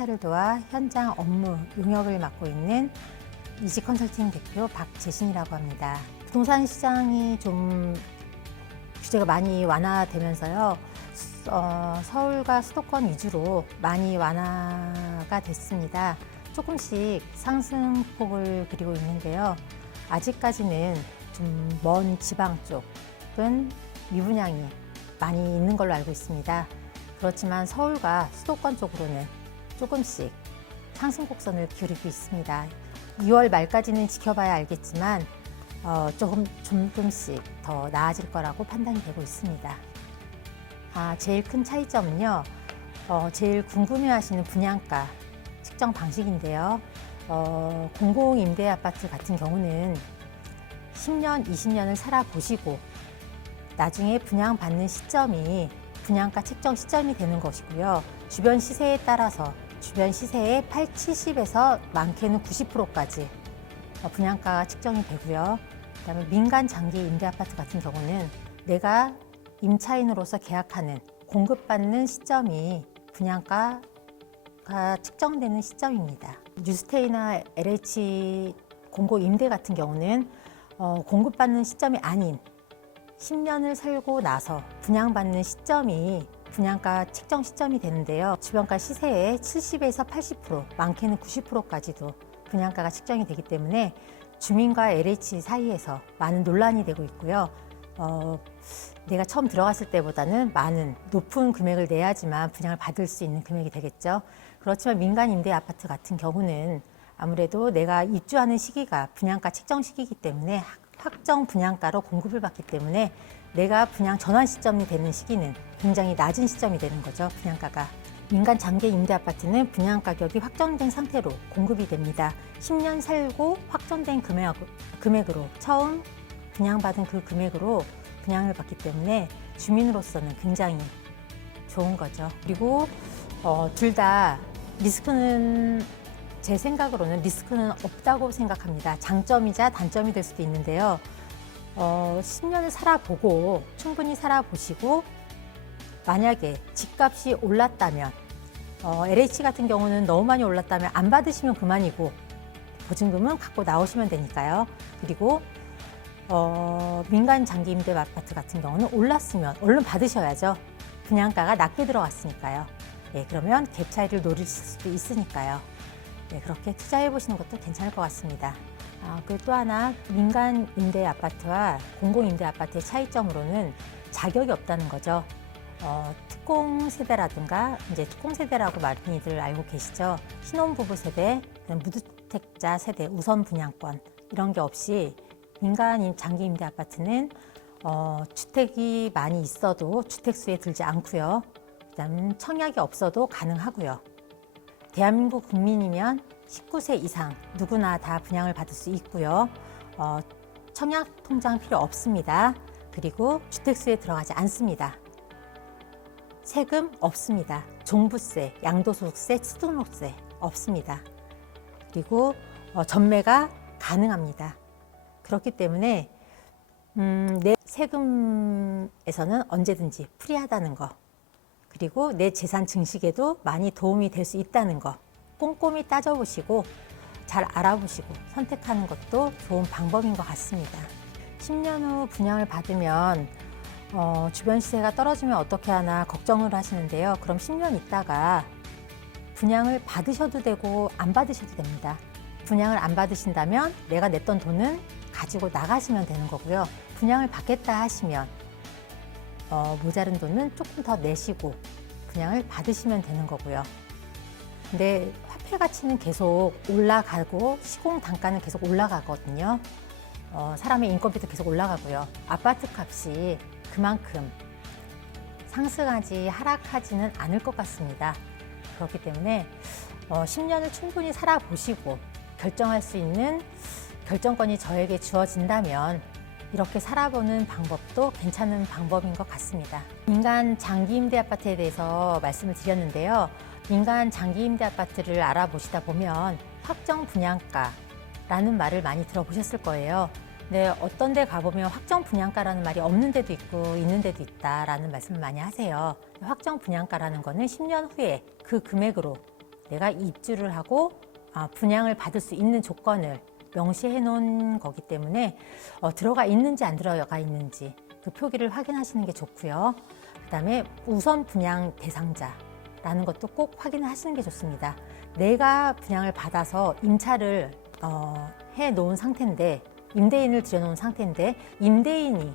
심사를 도와 현장 업무 용역을 맡고 있는 이지컨설팅 대표 박재신이라고 합니다. 부동산 시장이 좀 규제가 많이 완화되면서요. 서울과 수도권 위주로 많이 완화가 됐습니다. 조금씩 상승폭을 그리고 있는데요. 아직까지는 좀 먼 지방 쪽은 미분양이 많이 있는 걸로 알고 있습니다. 그렇지만 서울과 수도권 쪽으로는 조금씩 상승곡선을 기울이고 있습니다. 2월 말까지는 지켜봐야 알겠지만 조금씩 더 나아질 거라고 판단이 되고 있습니다. 제일 큰 차이점은요. 제일 궁금해하시는 분양가 측정 방식인데요. 공공임대아파트 같은 경우는 10년, 20년을 살아보시고 나중에 분양받는 시점이 분양가 책정 시점이 되는 것이고요. 주변 시세에 따라서 주변 시세의 70에서 많게는 90%까지 분양가가 측정이 되고요. 그다음에 민간 장기 임대아파트 같은 경우는 내가 임차인으로서 계약하는 공급받는 시점이 분양가가 측정되는 시점입니다. 뉴스테이나 LH 공고임대 같은 경우는 공급받는 시점이 아닌 10년을 살고 나서 분양받는 시점이 분양가 책정 시점이 되는데요. 주변가 시세의 70에서 80%, 많게는 90%까지도 분양가가 측정이 되기 때문에 주민과 LH 사이에서 많은 논란이 되고 있고요. 내가 처음 들어갔을 때보다는 높은 금액을 내야지만 분양을 받을 수 있는 금액이 되겠죠. 그렇지만 민간 임대 아파트 같은 경우는 아무래도 내가 입주하는 시기가 분양가 책정 시기이기 때문에 확정 분양가로 공급을 받기 때문에 내가 분양 전환 시점이 되는 시기는 굉장히 낮은 시점이 되는 거죠. 분양가가. 민간 장기 임대 아파트는 분양 가격이 확정된 상태로 공급이 됩니다. 10년 살고 확정된 금액으로 처음 분양받은 그 금액으로 분양을 받기 때문에 주민으로서는 굉장히 좋은 거죠. 그리고 둘 다 리스크는 제 생각으로는 리스크는 없다고 생각합니다. 장점이자 단점이 될 수도 있는데요. 10년을 살아보고 충분히 살아보시고 만약에 집값이 올랐다면 LH 같은 경우는 너무 많이 올랐다면 안 받으시면 그만이고 보증금은 갖고 나오시면 되니까요. 그리고 민간 장기 임대 아파트 같은 경우는 올랐으면 얼른 받으셔야죠. 분양가가 낮게 들어갔으니까요. 그러면 갭 차이를 노리실 수도 있으니까요. 그렇게 투자해 보시는 것도 괜찮을 것 같습니다. 그리고 또 하나 민간 임대 아파트와 공공 임대 아파트의 차이점으로는 자격이 없다는 거죠. 특공 세대라든가 이제 특공 세대라고 많이들 알고 계시죠. 신혼부부 세대, 무주택자 세대, 우선 분양권 이런 게 없이 민간 장기 임대 아파트는 주택이 많이 있어도 주택수에 들지 않고요. 그다음 청약이 없어도 가능하고요. 대한민국 국민이면 19세 이상 누구나 다 분양을 받을 수 있고요. 청약 통장 필요 없습니다. 그리고 주택수에 들어가지 않습니다. 세금 없습니다. 종부세, 양도소득세, 취등록세 없습니다. 그리고 전매가 가능합니다. 그렇기 때문에 내 세금에서는 언제든지 프리하다는 거, 그리고 내 재산 증식에도 많이 도움이 될 수 있다는 거 꼼꼼히 따져보시고 잘 알아보시고 선택하는 것도 좋은 방법인 것 같습니다. 10년 후 분양을 받으면 주변 시세가 떨어지면 어떻게 하나 걱정을 하시는데요. 그럼 10년 있다가 분양을 받으셔도 되고 안 받으셔도 됩니다. 분양을 안 받으신다면 내가 냈던 돈은 가지고 나가시면 되는 거고요. 분양을 받겠다 하시면 모자른 돈은 조금 더 내시고 분양을 받으시면 되는 거고요. 근데 화폐 가치는 계속 올라가고 시공 단가는 계속 올라가거든요. 사람의 인건비도 계속 올라가고요. 아파트 값이 그만큼 상승하지 하락하지는 않을 것 같습니다. 그렇기 때문에 10년을 충분히 살아보시고 결정할 수 있는 결정권이 저에게 주어진다면 이렇게 살아보는 방법도 괜찮은 방법인 것 같습니다. 민간 장기 임대 아파트에 대해서 말씀을 드렸는데요. 민간 장기 임대 아파트를 알아보시다 보면 확정 분양가라는 말을 많이 들어보셨을 거예요. 근데 어떤 데 가보면 확정 분양가라는 말이 없는 데도 있고 있는 데도 있다라는 말씀을 많이 하세요. 확정 분양가라는 거는 10년 후에 그 금액으로 내가 입주를 하고 분양을 받을 수 있는 조건을 명시해 놓은 거기 때문에 들어가 있는지 안 들어가 있는지 그 표기를 확인하시는 게 좋고요. 그다음에 우선 분양 대상자라는 것도 꼭 확인을 하시는 게 좋습니다. 내가 분양을 받아서 임차를 해 놓은 상태인데, 임대인을 들여놓은 상태인데 임대인이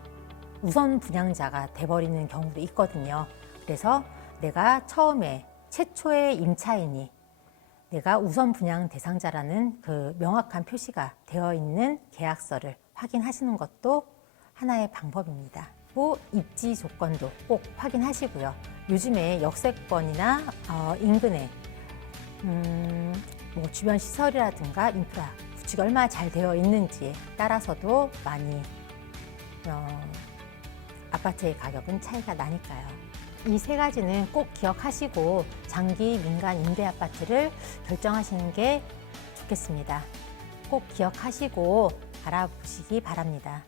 우선 분양자가 돼버리는 경우도 있거든요. 그래서 내가 처음에 최초의 임차인이 내가 우선 분양 대상자라는 그 명확한 표시가 되어 있는 계약서를 확인하시는 것도 하나의 방법입니다. 또 입지 조건도 꼭 확인하시고요. 요즘에 역세권이나 인근에 뭐 주변 시설이라든가 인프라 구축이 얼마나 잘 되어 있는지에 따라서도 많이 아파트의 가격은 차이가 나니까요. 이 세 가지는 꼭 기억하시고 장기 민간 임대 아파트를 결정하시는 게 좋겠습니다. 꼭 기억하시고 알아보시기 바랍니다.